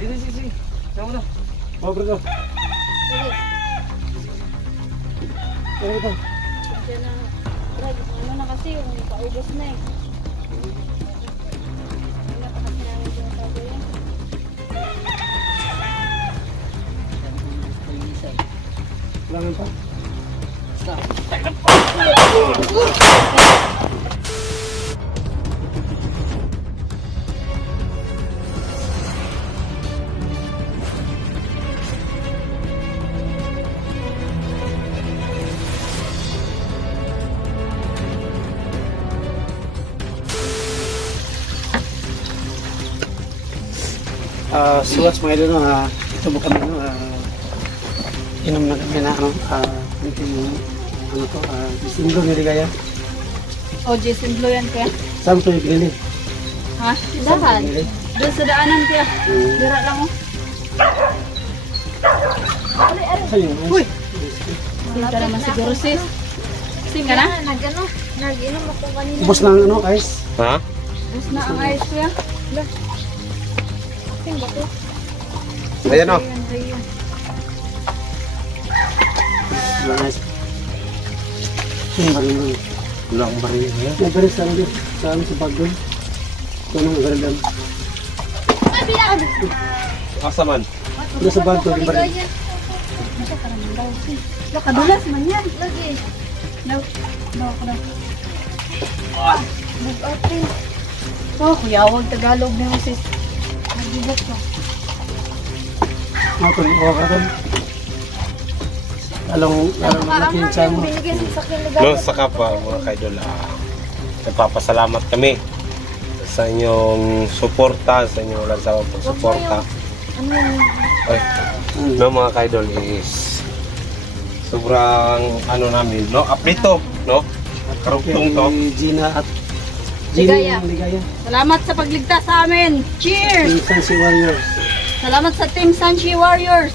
Sige. Sama na. Oh, bro. Sige. Ito. Kasi na, Brad, ano na kasi yung paubos na eh. Wala pa kasi namin sinasabi yan. Langan pa. So what's my idol, ito bukan inom na kami na ito yung Jason Blue niligaya. O, Jason Blue yan kaya? Saan ito yung pinili? Ha? Dahan? Doon sa daanan kaya? Dira lang o. Saan yung? Uy! Sinta naman siguro sis. Sing ka na? Nag-inom ako kanina. Ubos na ang ice. Ha? Bus na ang ayos kuya. Sing ba to? Ayan o. Wala ice. Yung baril mo. Wala akong baril. May baril sa ano saan sa bag doon. Ito nang baril doon. Asa man? Ito sa bag doon yung baril. Kadulas man yan. Lagi. No, ako na. Nag-open. Oh, kuya, huwag Tagalog na yung sis. Nagigat ko. Ito yung ka doon. Lalong natin sa mo. Binigyan sa sakyan na No, saka pa mga kaidol, nagpapasalamat kami sa inyong suporta, sa inyong walang sawang pagsuporta. Ano yung... Ay, no mga kaidol is sobrang ano namin, no? Aprito, no? Karugtong to. Gina at Ligaya. Ligaya. Salamat sa pagligtas sa amin. Cheers! Team Sansi Warriors. Salamat sa Team Sanchi Warriors.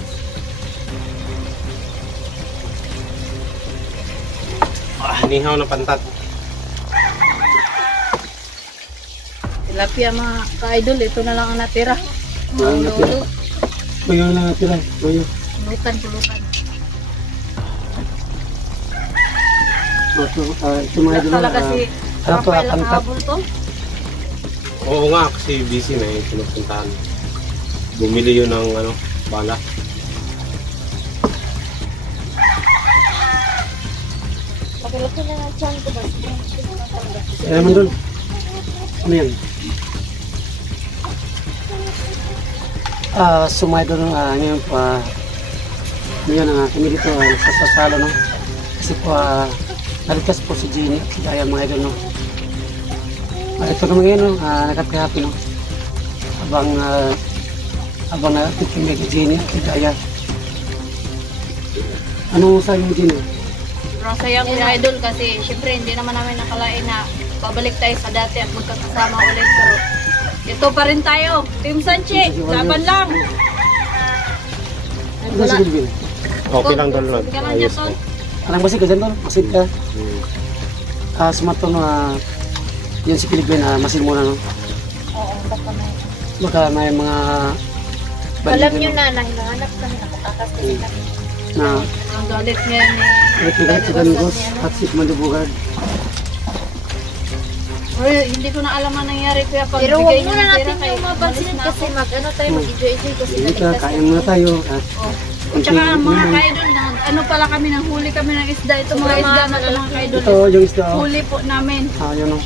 Nihaw na pantat. Tilapia mga ka-idol, ito na lang ang natira. Ulo-ulo. Bayo lang natira. Bayo. Pulutan. Ito mga idol. Talaga si Ako Rafael ang pantat. habol to. Oo nga, kasi busy na yung pinupuntahan. Bumili yun ng ano, bala. Pakilaki na ng chan ko ba? Ano naman doon? Ano yan? Sumay doon ngayon po. Ngayon kami dito sa sasalo, no? Kasi po naligtas po si Jenny. Kaya mga idol, no? Ito naman ngayon, no? Nagkapihapi, no? Habang nagtitimig si Jenny. Kaya ano sabi mo, Jenny? Sobrang saya kuya idol kasi syempre hindi naman namin nakalain na babalik tayo sa dati at magkakasama ulit. Pero ito pa rin tayo. Team Sanchi, laban lang. Ano si Gilbin? Okay lang doon. Sige lang niya, Tol. Alang ba si ka dyan doon? Masid ka. Sumato no, yan si Gilbin, masid muna, no? Oo, baka may... Baka may mga Alam nyo na, nanganap kami, nakatakas kasi kami. na Ang galit ngayon eh. ito ganigos at si Mandubugad. Uy, hindi ko na alam ang nangyari kuya pag Pero huwag bigay muna niya ng pera natin kay yung mabansin kasi mag-ano tayo, mag-enjoy-enjoy kasi Hindi ka, naligtas kain muna tayo. At At saka mga kaidol na ano pala kami nang huli kami ng isda. Ito mga isda na ito mga kaidol. ito yung isda. Huli po namin. Yun o.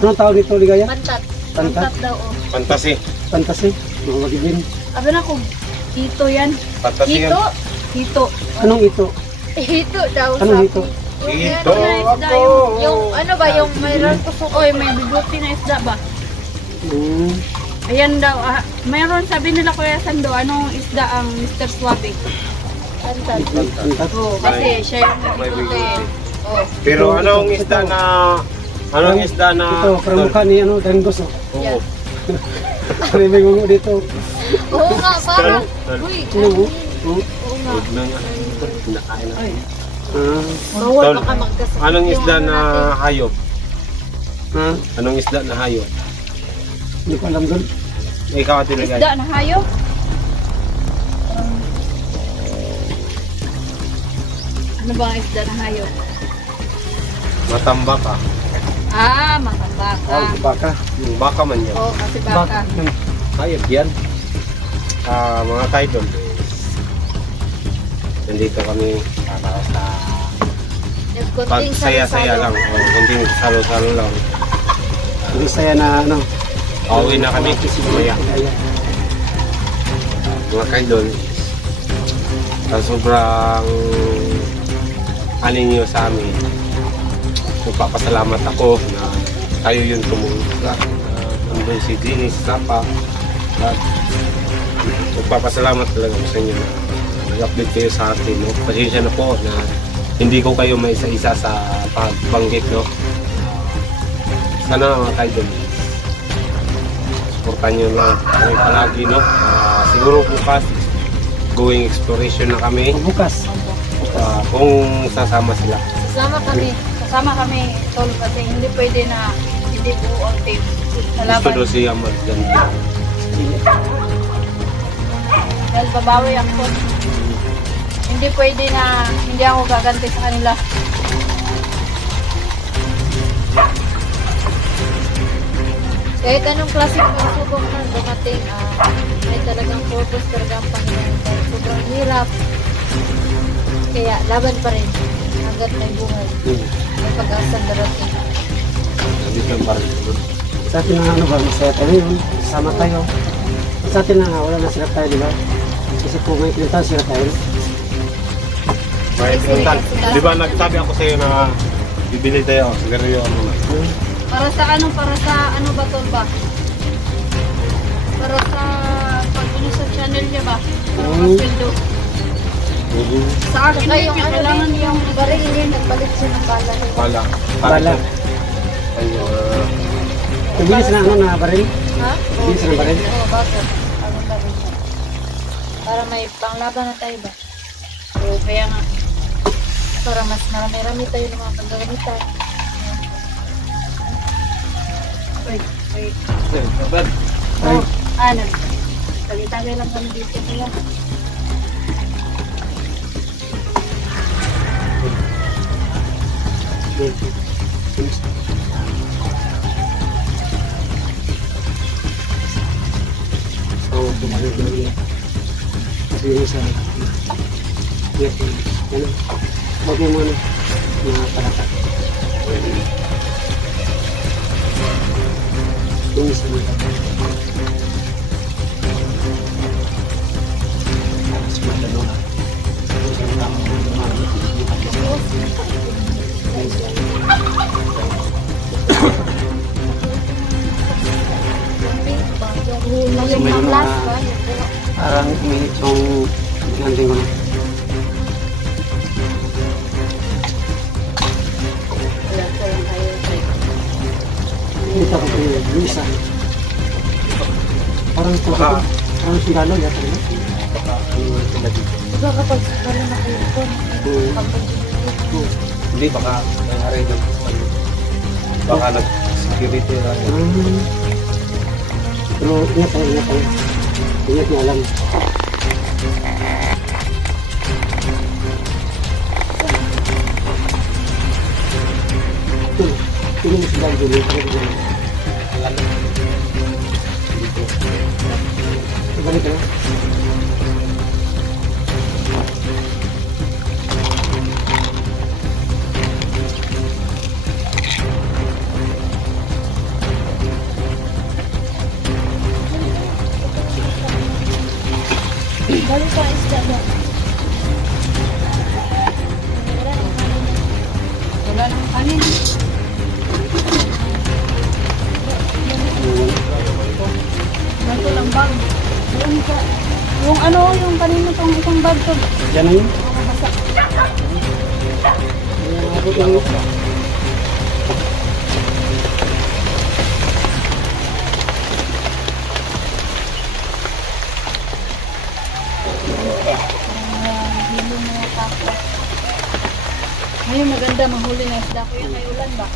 Anong tawag dito, Ligaya? Pantat. Pantat Pantat? daw oh. Fantasy. Fantasy? Mga magiging. Sabi na ko, hito yan. Fantasy yan. Hito. Hito. Anong ito? Hito daw. Anong hito? Hito Yung ano ba, yung mayroon kusok. Oy, may bigote na isda ba? Ayan daw, mayroon sabi nila Kuya Sando, anong isda ang Mr. Swabe? Pantat. Pantat. Oo, kasi siya yung May bigote. bigote. Oh. Pero anong isda na... Anong isda na... Ito, parang mukha ni Danggos. Oo. Parang may ngungo dito. Oo nga, parang. Tol. Uy, Ngungo? oo nga. Huwag na nga. Nakain na. Bawal Tol, baka magkasakit. anong yung isda ano na natin. hayop? Anong isda na hayop? Hindi ko alam doon. Ikaw ate na guys. Isda na hayop. Ano ba ang isda na hayop? Matamba ka. Ah, makabaka. Baka. Yung baka man yan. Oo, kasi baka. Hayop yan. Mga kaidol. Nandito kami para sa Kunting pagsaya-saya lang. Kunting salo-salo lang. Hindi saya na ano. Pauwi na kami. Mamaya. Mga kaidol. Sobrang anin nyo sa amin. Magpapasalamat ako na kayo yung tumulong. Nandun si Dennis Sapa. At magpapasalamat talaga sa inyo na nag-update kayo sa atin. No? Pasensya na po na hindi ko kayo may isa-isa sa pagbanggit. No? Sana mga kaidol, supportan nyo lang kami palagi. No? Siguro bukas, going exploration na kami. Bukas. Kung sasama sila. Sasama kami, tol, kasi hindi pwede na hindi buo ang team. Gusto Salamat. daw siya mag-ganti. Dahil babawi ako. Hindi pwede na hindi ako gaganti sa kanila. Kahit anong klaseng pagsubok na dumating, may talagang purpose talaga ang Panginoon. Dahil sobrang hirap. Kaya laban pa rin hanggat may buhay. May pag-asang darating. Nandito lang pa rin. Sa atin na ano ba, masaya tayo yun. Sama tayo. Sa atin na nga, wala na sila tayo, di ba? Kasi kung may pinuntahan sila tayo. May pinuntan. Di ba nagsabi ako sa iyo na bibili tayo sigarilyo ano na. Para sa ano ba tol ba? Para sa pag-ano sa channel niya ba? Para masweldo. Sa akin Saka yung ano kailangan din, yung baril niya, nagbalik siya ng bala. Bala. Bala. Ano, Nabilis na ano na baril. Ha? Nabilis na baril. Oo, bakit? Ano ba rin yan? Para may panglaban na tayo ba? So, kaya nga, para mas marami-rami tayo ng mga paggagamitan. Wait. Ay, Ano? Tagay lang kami dito nila. so, tumagal ko na. Kasi yun sa... Yan. Huwag mo muna. Mga palaka. Yung isa mga sumadalo na. Isang tao Maling may ang mga- last ba? Yung buo. parang uminit yung landing ko na. Wala ko lang tayo. Kita ko po yung isa. Parang ito. Parang sundalo yata. Diba kapag sakala na kayo po, hindi baka nangyari doon. Baka nag-security lang. Pero ingat tayo. Ingat niya alam. Ito mo sila dito. Balik ka na. balik pa isda ba? Wala nang kanin. Ganito lang bag. Yung ano, yung kanina tong isang bag to. Yan na yun. Nakabasa. Abot lang yun. Hilong mga kapwa. Ngayon maganda mahuli na isda ko yung may ulan ba?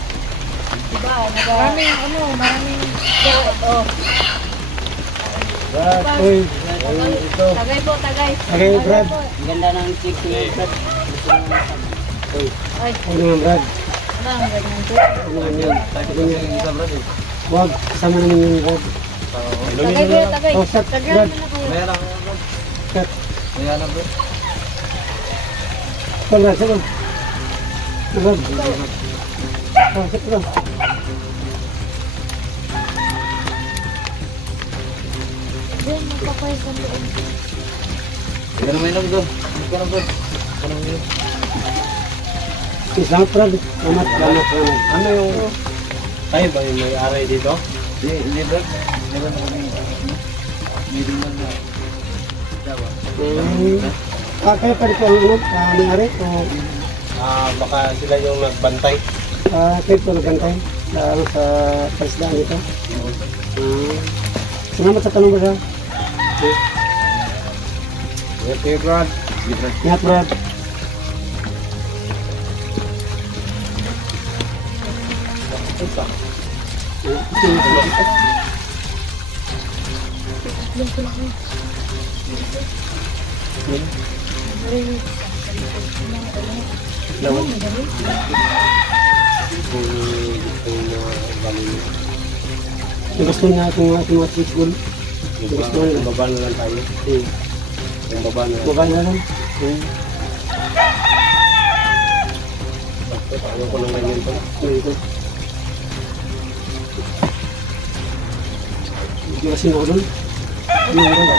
Diba? Maraming Oo. Uy, Tagay po, tagay. Tagay, Brad. po. Ganda ng chick niya, Brad. Ay, Ano nga, Brad? ano ang ganyan po? Ano nga yan? Ano nga yan? Wag, kasama naman yung Brad. Tagay po, tagay. Oh, shot, Tagay Brad. mo na kayo. Cut. Ito, Brad, sige. Brad. Oh, shot ko. Diyan, magpapayos ang doon. Salamat, Brad. Salamat, salamat, salamat. Ano yung tayo ba yung may-ari dito? Kayo pa dito ang ano, nangyari? O Baka sila yung nagbantay. kayo pa nagbantay sa parisdaan dito? Salamat sa tanong, Brad. Okay, Brad. Ingat, Brad. Yung gusto niya itong ating mga streetball. Baba na lang tayo. Yung baba na lang. Baba na lang. Ayaw ko lang ganyan to. Ito. Hindi kasi ako doon. Ano nga ba?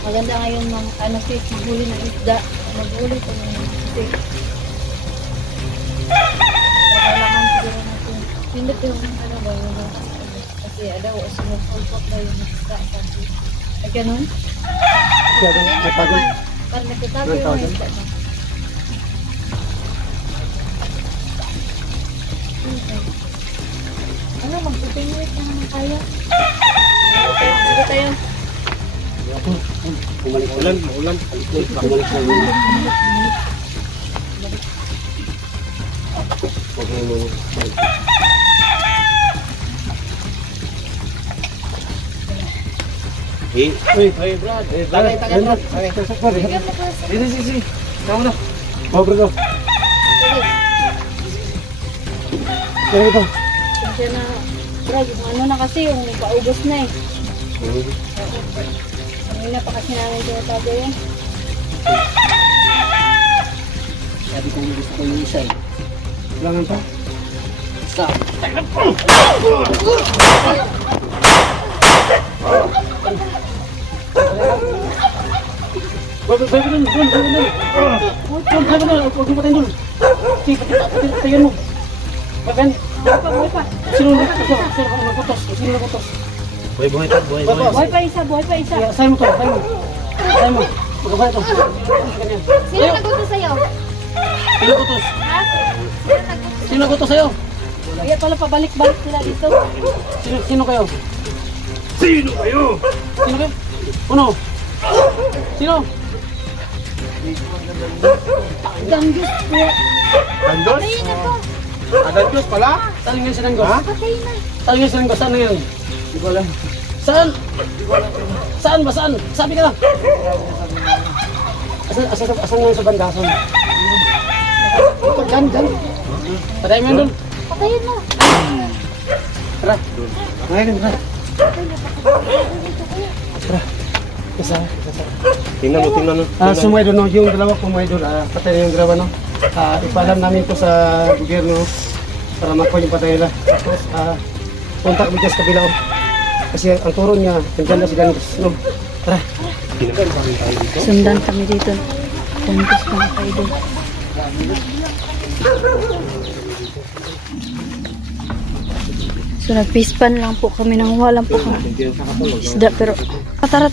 Maganda ngayon ng ano fish, maghuli ng isda. Maghuli ko ng fish. Kailangan siguro natin. Hindi ko yung ano ba yung kasi daw sumupulpot daw yung isda. Ay ganun? Kaya doon, may pagod. Para nagtatago yung isda. Ano, magpipingwit na naman tayo. Sige tayo. Bumalik Ulan, ulan. Bumalik sa ulo. Okay mo. Uy, Brad. Tagay, tagay, Brad. Tagay. Bigyan mo ko sa... Sige. Tama na. Oh, bro. Sige. Kaya ito. Kasi na, bro, yung ano na kasi, yung paubos na eh. Kanina pa kasi namin tinatago yun. Sabi ko gusto ko yung isa eh. Langan pa? Isa. Bago dun. Huwag mo patayin dun. Sige, patayin mo. Bagan. Buhay pa. Sino nagutos? Buhay pa. Buhay pa isa, buhay pa isa. Asay mo to, asay mo. Magkabay ito. Ganyan. Sino nagutos sa'yo? Sino nagutos? Ha? Sino nagutos sa'yo? Kaya pala pabalik-balik sila dito. Sino kayo? Sino kayo? Sino kayo? Uno. Sino? Danggos po. Dandos? Patayin na to. Dandos pala? Saan nga si Danggos? Patayin na. Saan nga si Danggos? Saan nga yun? Hindi ko alam. Saan? Saan ba? Saan? Sabi ka lang. Asan nga sa bandasan? Diyan. Patayin mo yun doon. Patayin na. Tara. Ngayon, tara. Tara. Isa. Tingnan mo. So mga idol, no, yung dalawa po mga idol, patay na yung grawa, no? Ipalam namin po sa gobyerno para makuha yung patay nila. Tapos, punta kami dyan sa kabila, oh. Kasi ang turo niya, nandiyan na si Danggos, no? Tara. Sundan kami dito. Danggos pa na kayo doon. So nagpispan lang po kami nang walang po kami isda pero tara.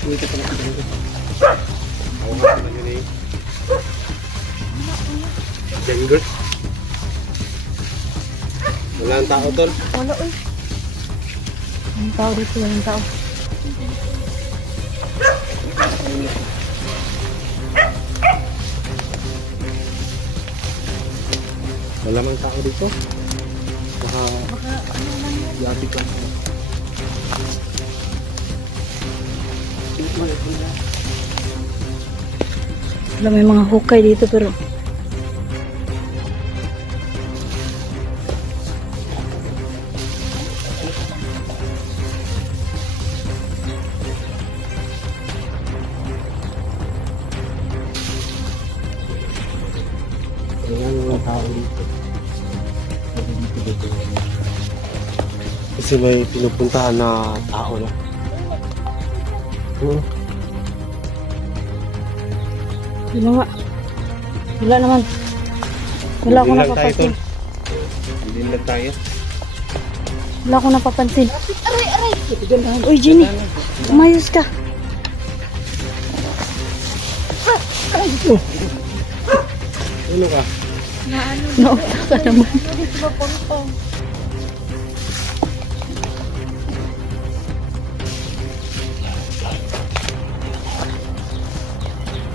Dito pala si Danggos. Danggos. Wala ang tao tol. Wala uy. Ang tao dito, ang tao. Wala mang tao dito. Baka ano lang yan. yabig lang. Wala, may mga hukay dito pero Ayan yung tao dito. Kasi may pinupuntahan na tao na. ano nga. Wala naman. Wala akong Hindi lang tayo, napapansin. tol. Hindi lang tayo. Wala akong napapansin. Aray! Uy, Jenny! Umayos ka. Ano ka? Nauta ka naman.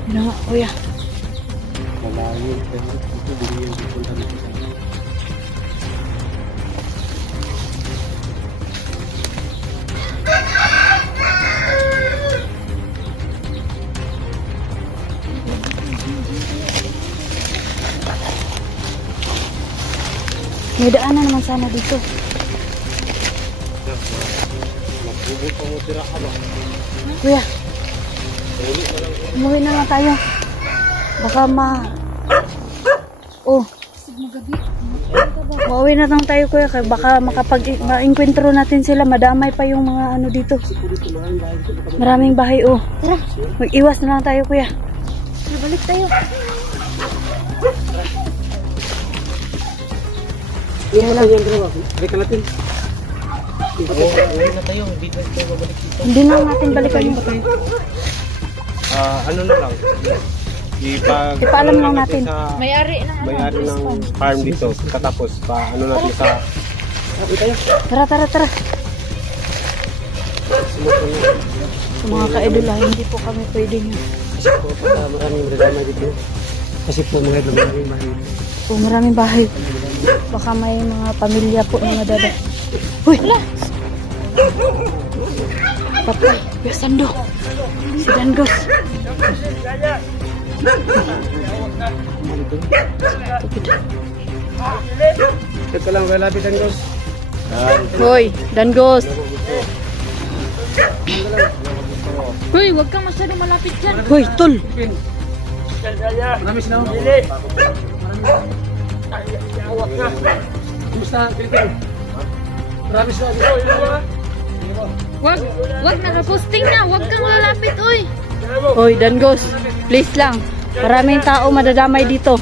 Ano nga, kuya. Malayo. Pero ito, hindi yung pupunta dito sa May daanan naman sana dito. Magbubot pa mo tira ka ba? Kuya, umuwi na lang tayo. Baka Oh. Mauwi na lang tayo, kuya. Kaya baka ma-enkwentro natin sila. Madamay pa yung mga ano dito. Maraming bahay, oh. Tara, mag-iwas na lang tayo, kuya. Tara, balik tayo. Yan lang yung dalawa. Balikan natin. Uwi na tayo. Hindi na tayo babalik dito. Hindi na natin balikan yung Ano na lang. Ipaalam lang natin. May-ari ng May-ari ng farm dito. Katapos pa ano natin sa Tara. Sa mga ka-idol, hindi po kami pwede nyo. Kasi po, maraming madadamay dito. Kasi po, mga idol, maraming bahay dito. Oh, maraming bahay. Baka may mga pamilya po na madada. Uy! Patay! Kuya Sando! Si Danggos! Ito lang, may lapit ang Diyos. Hoy! Danggos! Hoy! Huwag kang masyadong malapit dyan! Hoy! Tol! Marami sila ako. Kumusta? Pilipin? Marami sila ako. Wag nakaposting na, wag kang lalapit, uy. Hoy, Danggos! Please lang! Maraming tao madadamay dito.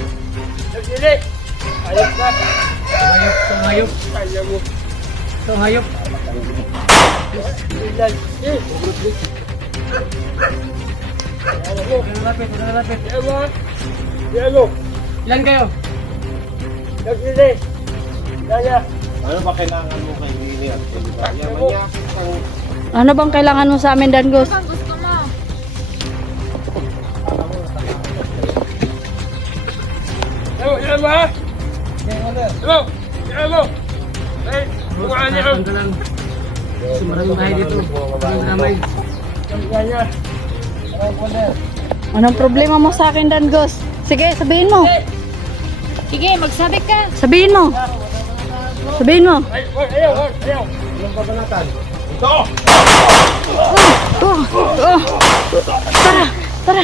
Hayop. Ito, hayop. Nalapit. Ilan kayo? ano ba kailangan mo kay Lili at Ano bang kailangan mo sa amin, Danggos? Ang gusto mo. Kasi maraming bahay dito. Maraming damay. Anong problema mo sa akin, Danggos? Sige, sabihin mo. Sige, magsabi ka. Sabihin mo. Sabihin mo. Anong babanatan? Ito! Tara.